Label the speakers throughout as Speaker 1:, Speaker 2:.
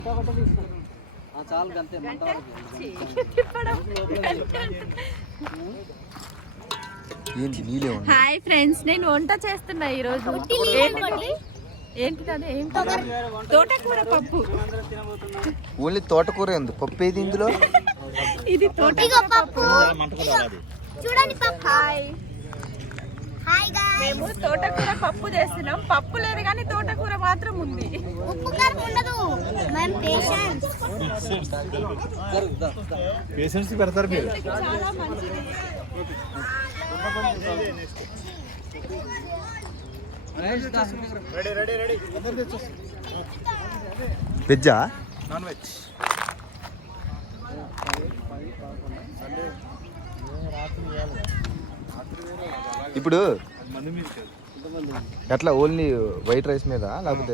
Speaker 1: Hi friends, నేను వంట చేస్తున్నా ఈరోజు. తోటకూర పప్పు.
Speaker 2: ఓన్లీ తోటకూర ఉంది, పప్పు ఏది ఇందులో?
Speaker 1: ఇది పప్పు. చూడండి మేము తోటకూర పప్పు చేస్తున్నాం. పప్పు లేదు కానీ తోటకూర మాత్రం ఉంది.
Speaker 3: ఉప్పు కారం ఉండదు. మనం
Speaker 2: పేషెంట్స్ పెడతారు మీరు.
Speaker 1: చాలా మంచిది.
Speaker 2: వెజ్జా నాన్ వెజ్? ఇప్పుడు ఎట్లా ఓన్లీ వైట్ రైస్ మీద లేకపోతే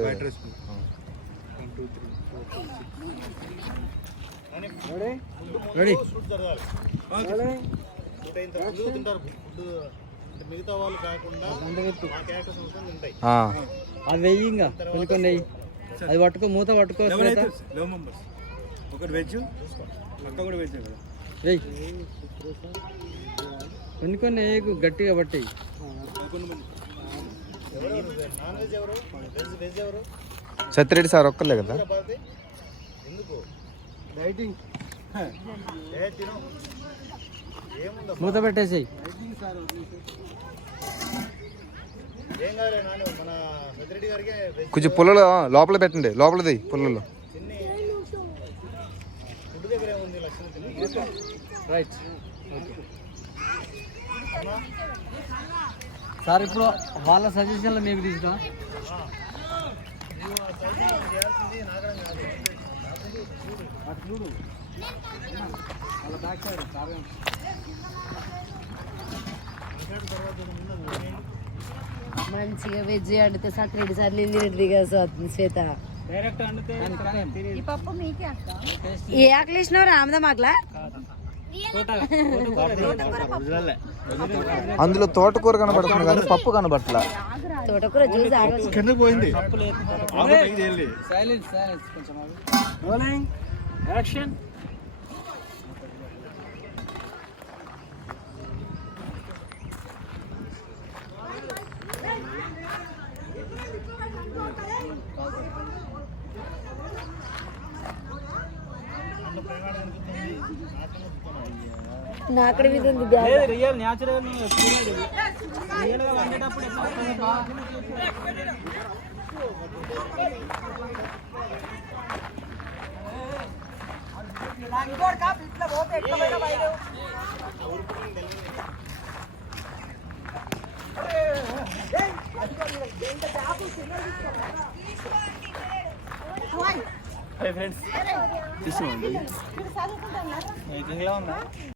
Speaker 4: అది వెయ్యి ఇంకా కొన్ని నెయ్యి అది పట్టుకో, మూత పట్టుకో.
Speaker 2: ఒకటి వెజ్ పక్క కూడా వెజ్ కదా.
Speaker 4: వెయ్యి కొన్ని నెయ్యి గట్టిగా పట్టి.
Speaker 2: సత్యరెడ్డి సార్ ఒక్కర్లే కదా.
Speaker 4: మూత పెట్టేసి
Speaker 2: కొంచెం పుల్లలో లోపల పెట్టండి, లోపలది పుల్లలో.
Speaker 4: Right sir. ఇప్పుడు వాళ్ళ సజెషన్లో మీకు తీసుకున్నా.
Speaker 3: మంచిగా వెజ్ వండితే సత్రెడ్డి సార్ నిండి కదా శ్వేత. ఏ ఆకలి ఇచ్చినావు రామదా మాకలా?
Speaker 2: అందులో తోటకూర కనబడుతుంది కానీ పప్పు కనబడట్లా.
Speaker 3: తోటకూర జ్యూస్
Speaker 2: కిందకి పోయింది.
Speaker 3: నాకడ మీద ఉంది.
Speaker 4: రియల్ న్యాచురల్ వండేటప్పుడు ఫ్రెండ్స్